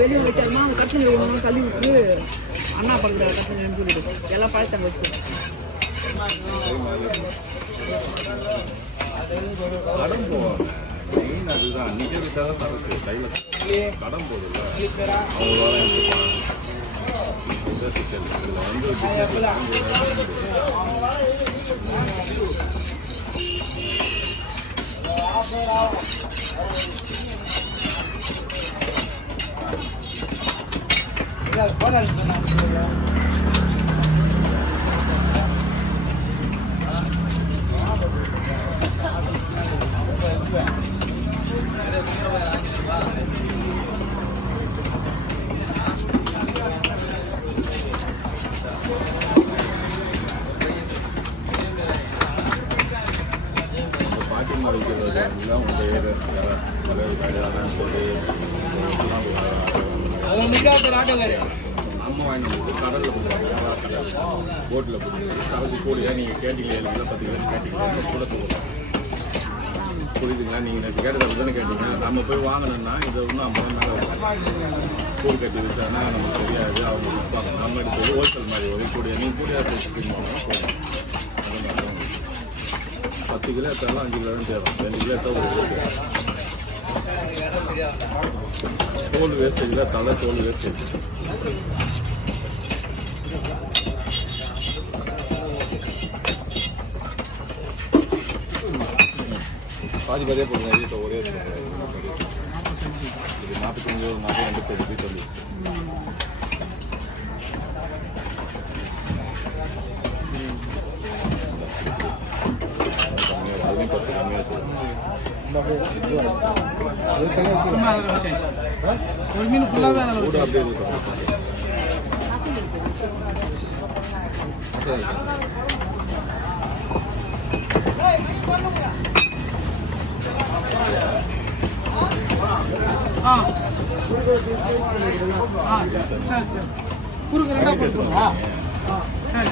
வெளியே வச்சாருமா அவங்க கட்டணம் ஒன்று தள்ளி விட்டு அண்ணா பக்கத்தில் கட்டணம் சொல்லிட்டு எல்லாம் பழத்தாங்க வச்சு கடன் போவாங்க மெயின் அதுதான் நிஜவிட்டாக தரக்கு கையில் கடன் போகுதுல்ல அவங்க வேலை எடுத்துப்பாங்க இதில் வந்து நம்ம வாங்கி கடலில் போட்டில் போட்டு கடலுக்கு கூடியா நீங்கள் கேட்டீங்களே 10 கிலோ கேட்டீங்களா கூட புரியுதுங்களா? நீங்கள் நேற்று கேட்டதை தானே கேட்டீங்க. நம்ம போய் வாங்கினோம்னா இதை இன்னும் 50 மேலே கூடு கட்டி வச்சாங்கன்னா நமக்கு தெரியாது. அவங்க நம்ம எடுத்து ஹோல்சேல் மாதிரி ஒரு கூடிய நீங்கள் கூடியா போகணும் போதும். அது மாதிரி 10 கிலோ எடுத்தாலும் 5 கிலோ தான் தேவை. 2 கிலோ எடுத்தால் ஒரு தோல் வேஸ்டேஜ் தான் தலை தோல் வேஸ்டேஜ். பாதி பாதியாக போடுங்க. இது ஒரே இது 45 ஒரு 42 பீஸ் வந்து அதுலேயும் 10 கம்மியாக சொல்லுங்கள். குறுக்கு 2 போட்டுருவா. சரி